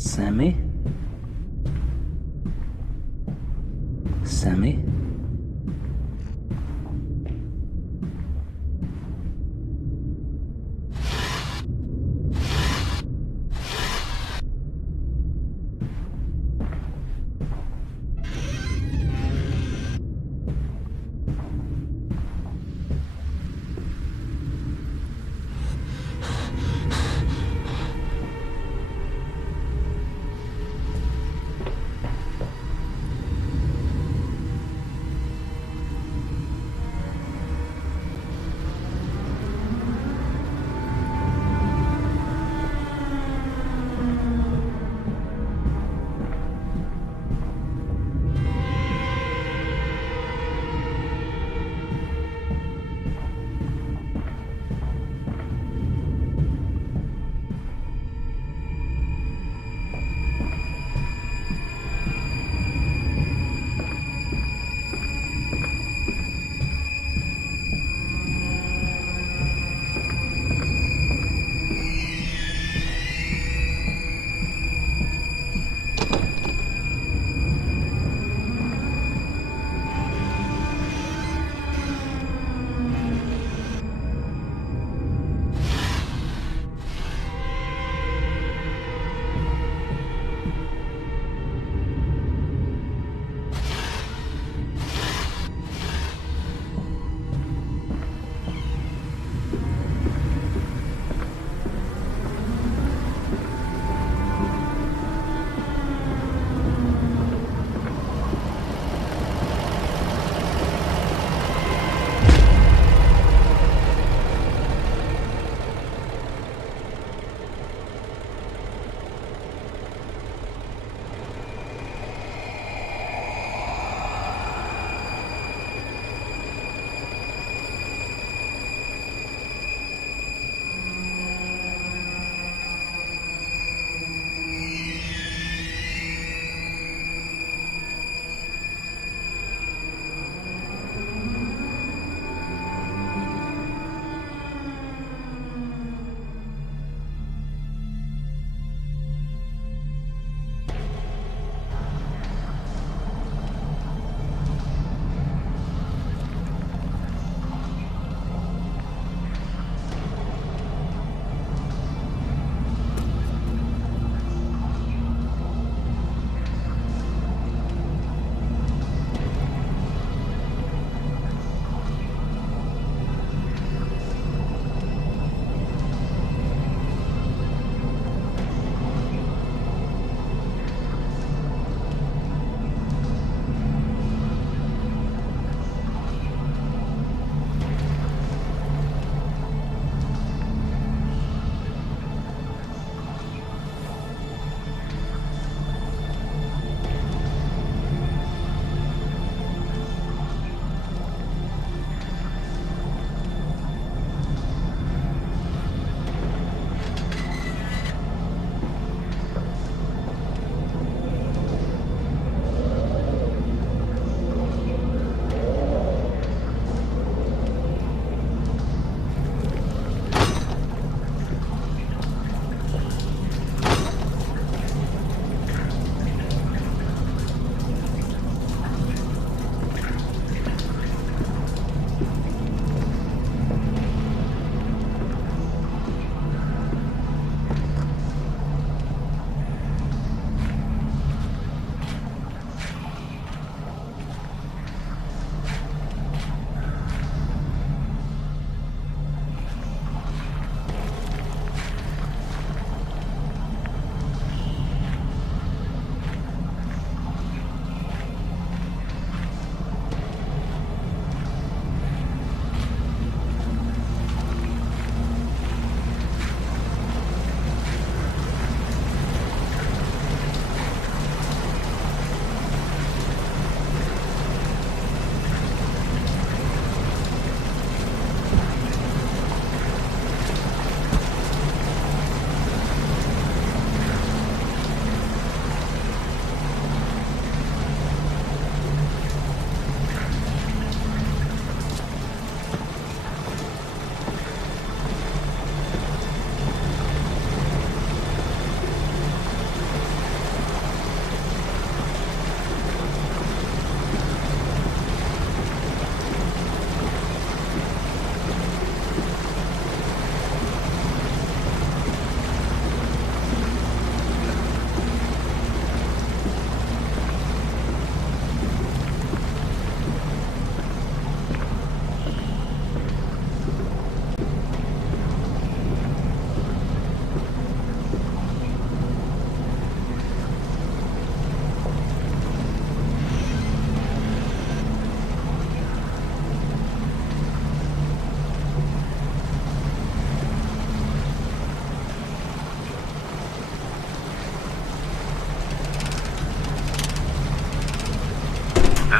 Sammy? Sammy?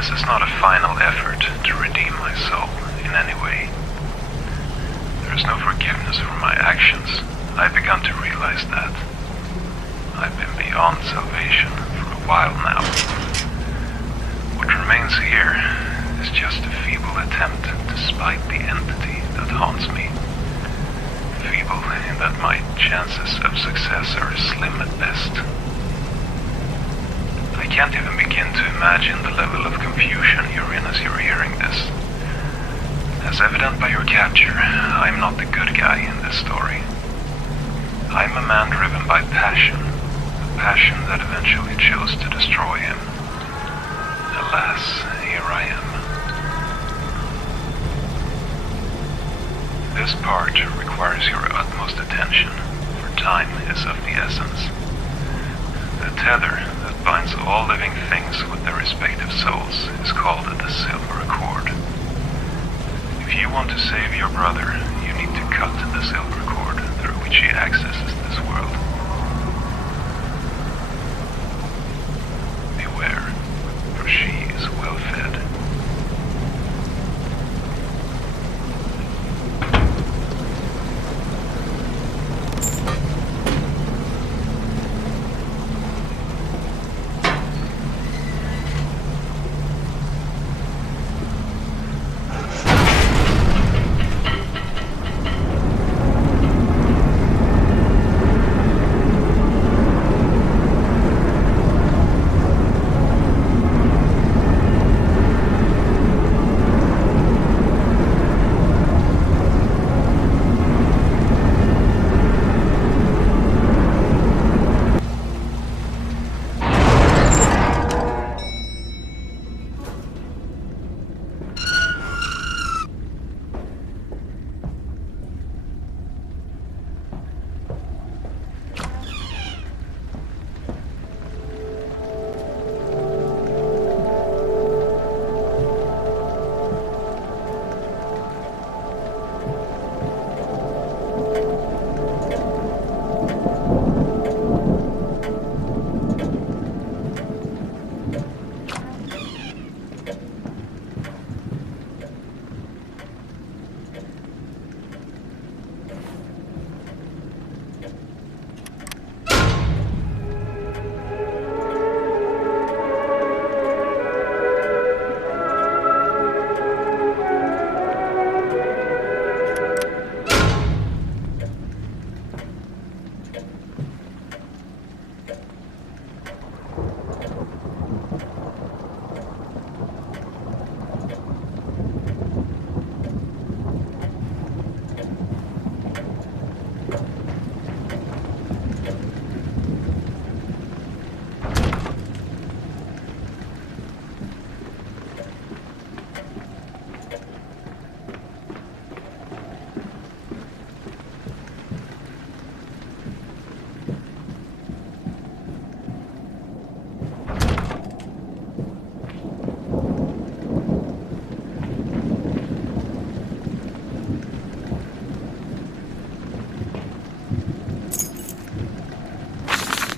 This is not a final effort to redeem my soul in any way. There is no forgiveness for my actions. I've begun to realize that. I've been beyond salvation for a while now. What remains here is just a feeble attempt to spite the entity that haunts me. Feeble in that my chances of success are slim at best. I can't even begin to imagine the level of confusion you're in as you're hearing this. As evident by your capture, I'm not the good guy in this story. I'm a man driven by passion, a passion that eventually chose to destroy him. Alas, here I am. This part requires your utmost attention, for time is of the essence. The tether that binds all living things with their respective souls is called the silver cord. If you want to save your brother, you need to cut the silver cord through which he accesses this world. Beware, for she is well fed.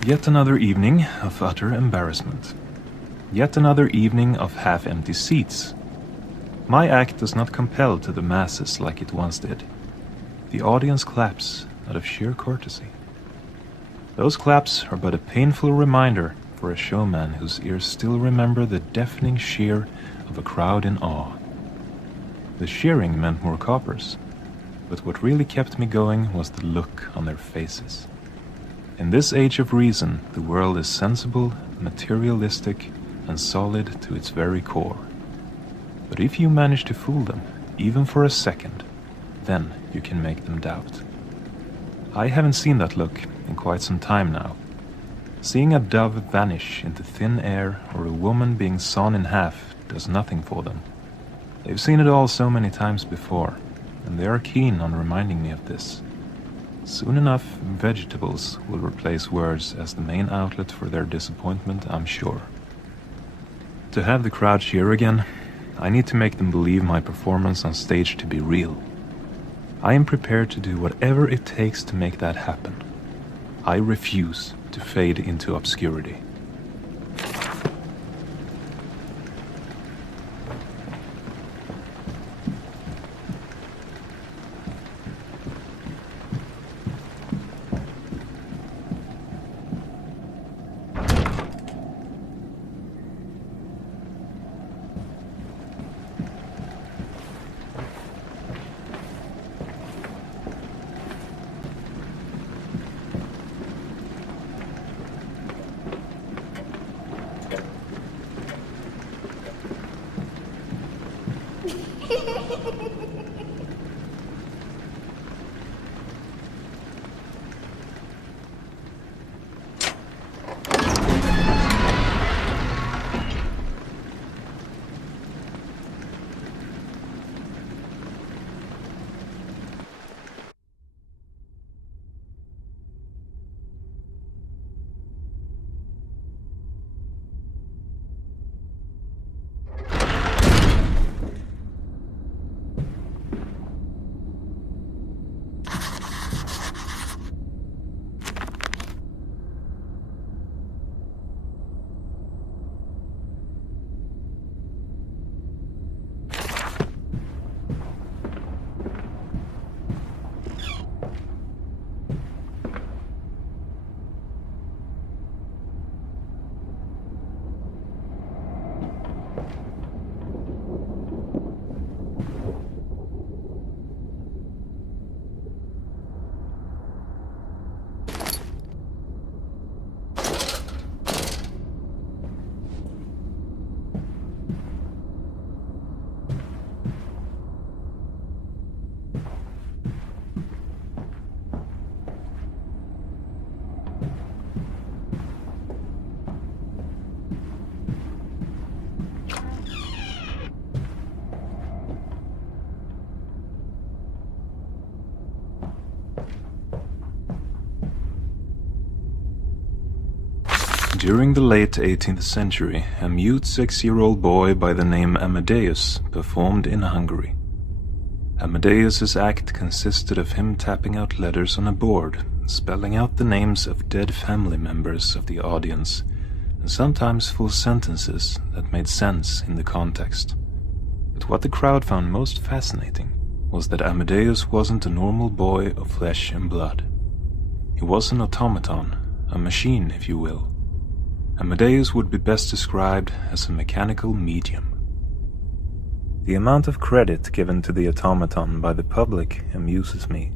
Yet another evening of utter embarrassment. Yet another evening of half-empty seats. My act does not compel to the masses like it once did. The audience claps out of sheer courtesy. Those claps are but a painful reminder for a showman whose ears still remember the deafening sheer of a crowd in awe. The shearing meant more coppers, but what really kept me going was the look on their faces. In this age of reason, the world is sensible, materialistic, and solid to its very core. But if you manage to fool them, even for a second, then you can make them doubt. I haven't seen that look in quite some time now. Seeing a dove vanish into thin air or a woman being sawn in half does nothing for them. They've seen it all so many times before, and they are keen on reminding me of this. Soon enough, vegetables will replace words as the main outlet for their disappointment, I'm sure. To have the crowd cheer again, I need to make them believe my performance on stage to be real. I am prepared to do whatever it takes to make that happen. I refuse to fade into obscurity. During the late 18th century, a mute 6-year-old boy by the name Amadeus performed in Hungary. Amadeus's act consisted of him tapping out letters on a board, spelling out the names of dead family members of the audience, and sometimes full sentences that made sense in the context. But what the crowd found most fascinating was that Amadeus wasn't a normal boy of flesh and blood. He was an automaton, a machine, if you will. Amadeus would be best described as a mechanical medium. The amount of credit given to the automaton by the public amuses me.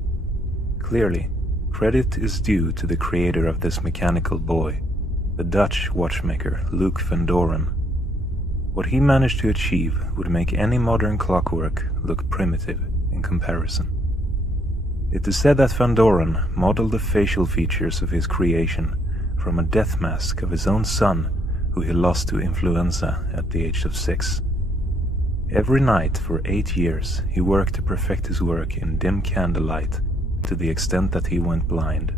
Clearly, credit is due to the creator of this mechanical boy, the Dutch watchmaker Luc van Doren. What he managed to achieve would make any modern clockwork look primitive in comparison. It is said that van Doren modeled the facial features of his creation from a death mask of his own son, who he lost to influenza at the age of 6. Every night for 8 years he worked to perfect his work in dim candlelight, to the extent that he went blind.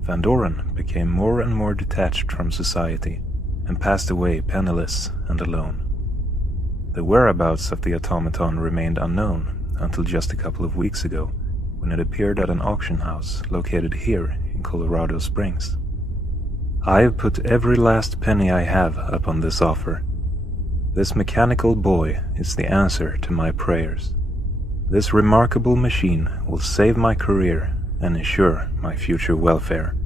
Van Doren became more and more detached from society, and passed away penniless and alone. The whereabouts of the automaton remained unknown until just a couple of weeks ago, when it appeared at an auction house located here in Colorado Springs. I have put every last penny I have up on this offer. This mechanical boy is the answer to my prayers. This remarkable machine will save my career and ensure my future welfare.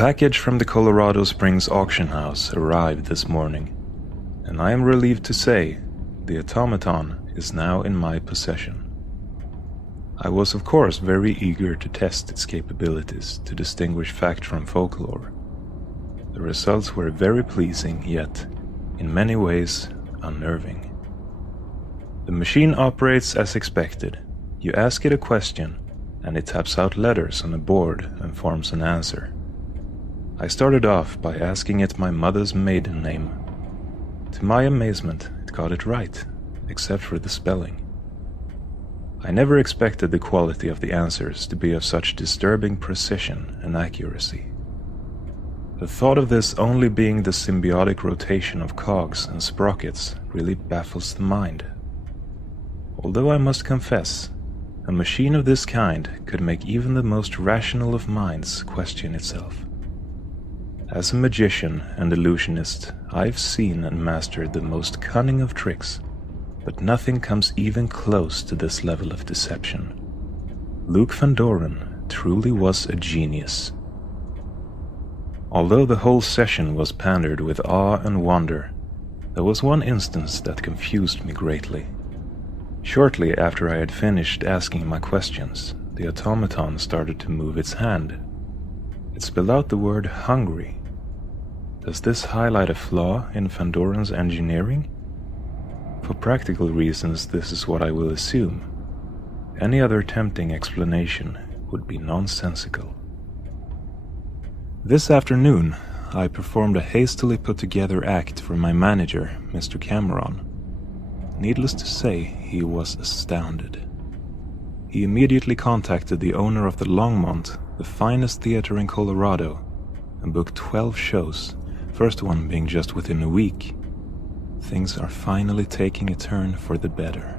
package from the Colorado Springs auction house arrived this morning, and I am relieved to say the automaton is now in my possession. I was of course very eager to test its capabilities to distinguish fact from folklore. The results were very pleasing, yet, in many ways, unnerving. The machine operates as expected. You ask it a question, and it taps out letters on a board and forms an answer. I started off by asking it my mother's maiden name. To my amazement, it got it right, except for the spelling. I never expected the quality of the answers to be of such disturbing precision and accuracy. The thought of this only being the symbiotic rotation of cogs and sprockets really baffles the mind. Although I must confess, a machine of this kind could make even the most rational of minds question itself. As a magician and illusionist, I've seen and mastered the most cunning of tricks, but nothing comes even close to this level of deception. Luke Van Doren truly was a genius. Although the whole session was pandered with awe and wonder, there was one instance that confused me greatly. Shortly after I had finished asking my questions, the automaton started to move its hand. It spelled out the word hungry. Does this highlight a flaw in Van Doren's engineering? For practical reasons, this is what I will assume. Any other tempting explanation would be nonsensical. This afternoon, I performed a hastily put-together act for my manager, Mr. Cameron. Needless to say, he was astounded. He immediately contacted the owner of the Longmont, the finest theater in Colorado, and booked 12 shows, first one being just within a week. Things are finally taking a turn for the better.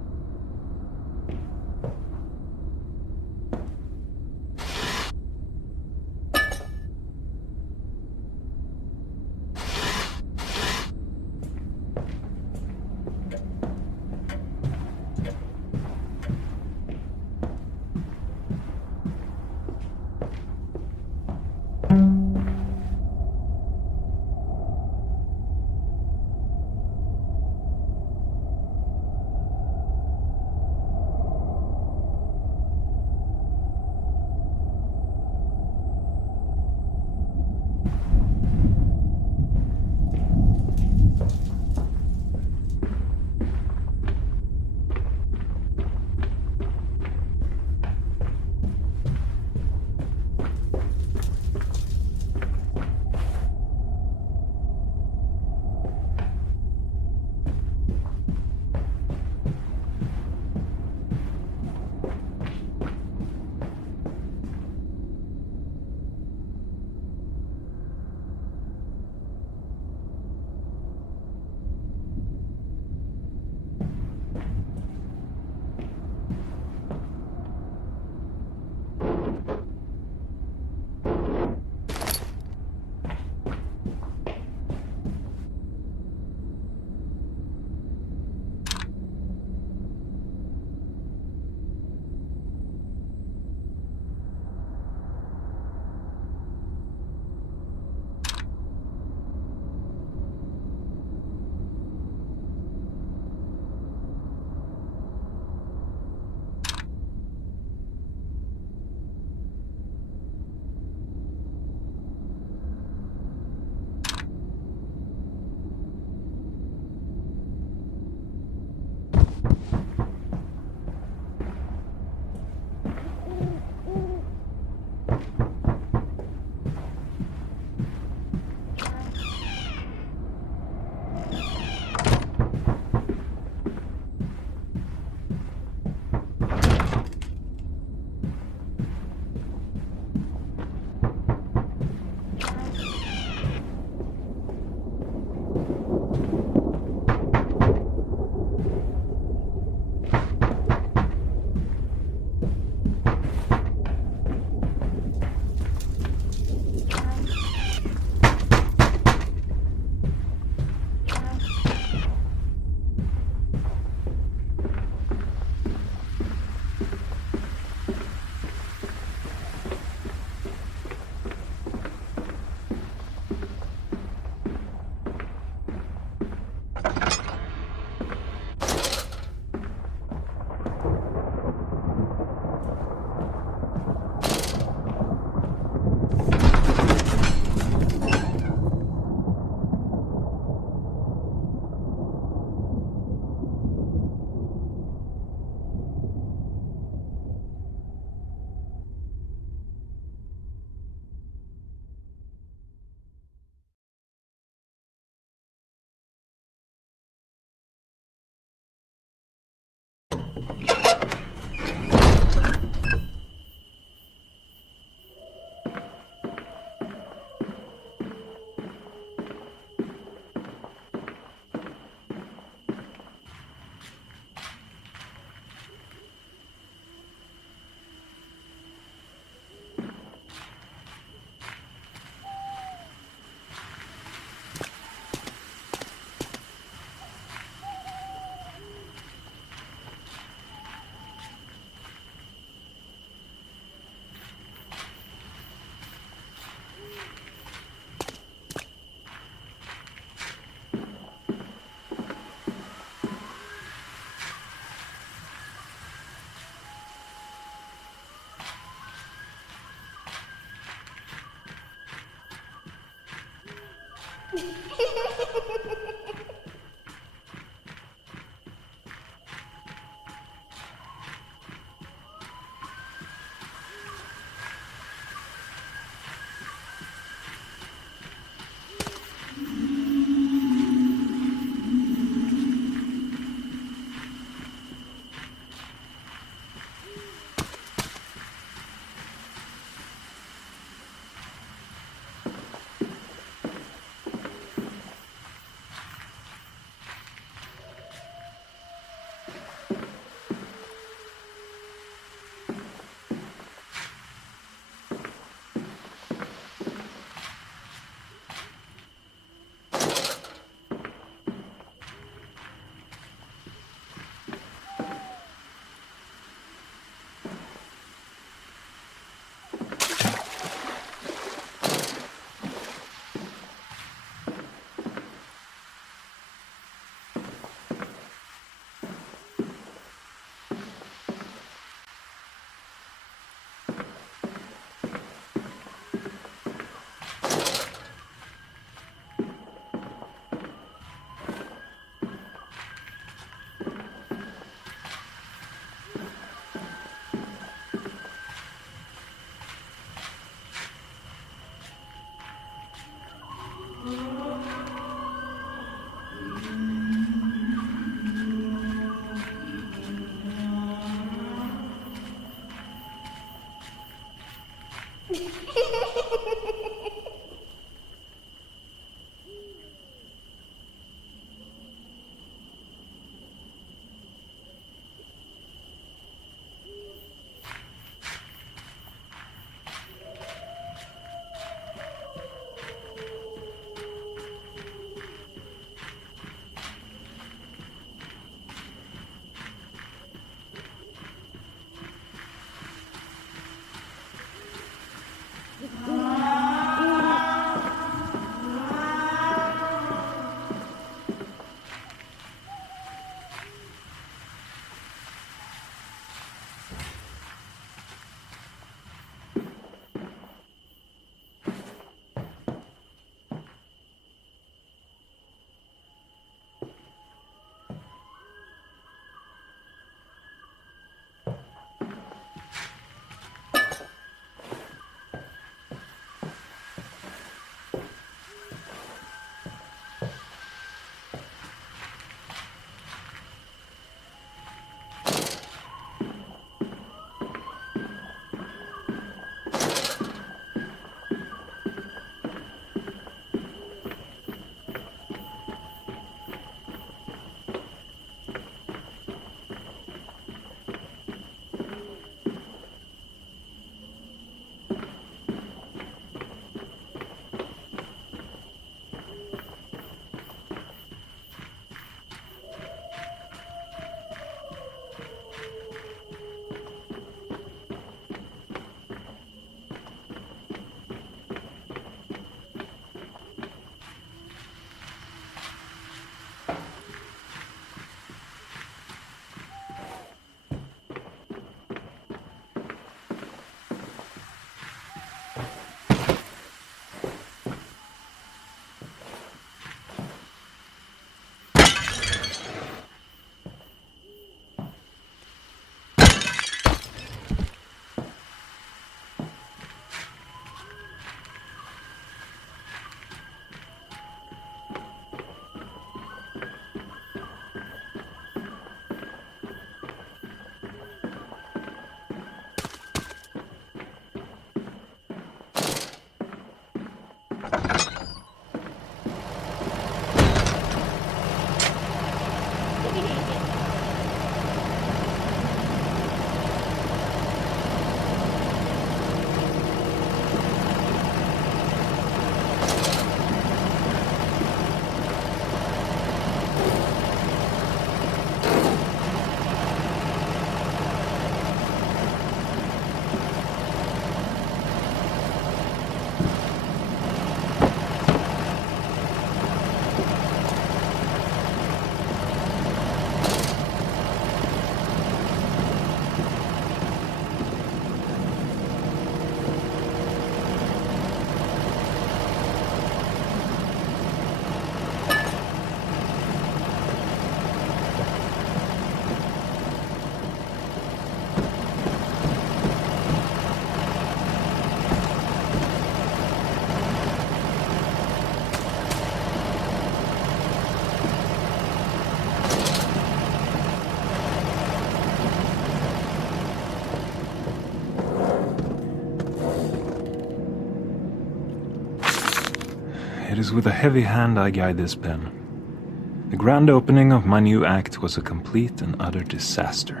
is with a heavy hand I guide this pen. The grand opening of my new act was a complete and utter disaster.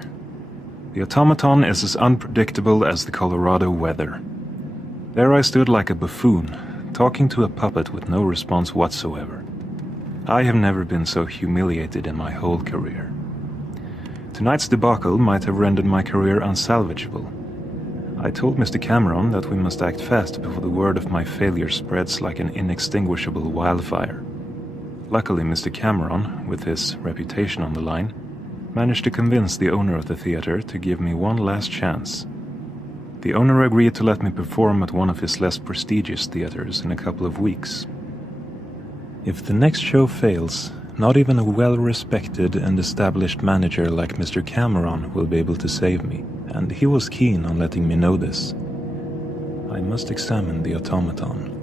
The automaton is as unpredictable as the Colorado weather. There I stood like a buffoon, talking to a puppet with no response whatsoever. I have never been so humiliated in my whole career. Tonight's debacle might have rendered my career unsalvageable. I told Mr. Cameron that we must act fast before the word of my failure spreads like an inextinguishable wildfire. Luckily, Mr. Cameron, with his reputation on the line, managed to convince the owner of the theater to give me one last chance. The owner agreed to let me perform at one of his less prestigious theaters in a couple of weeks. If the next show fails, not even a well-respected and established manager like Mr. Cameron will be able to save me, and he was keen on letting me know this. I must examine the automaton.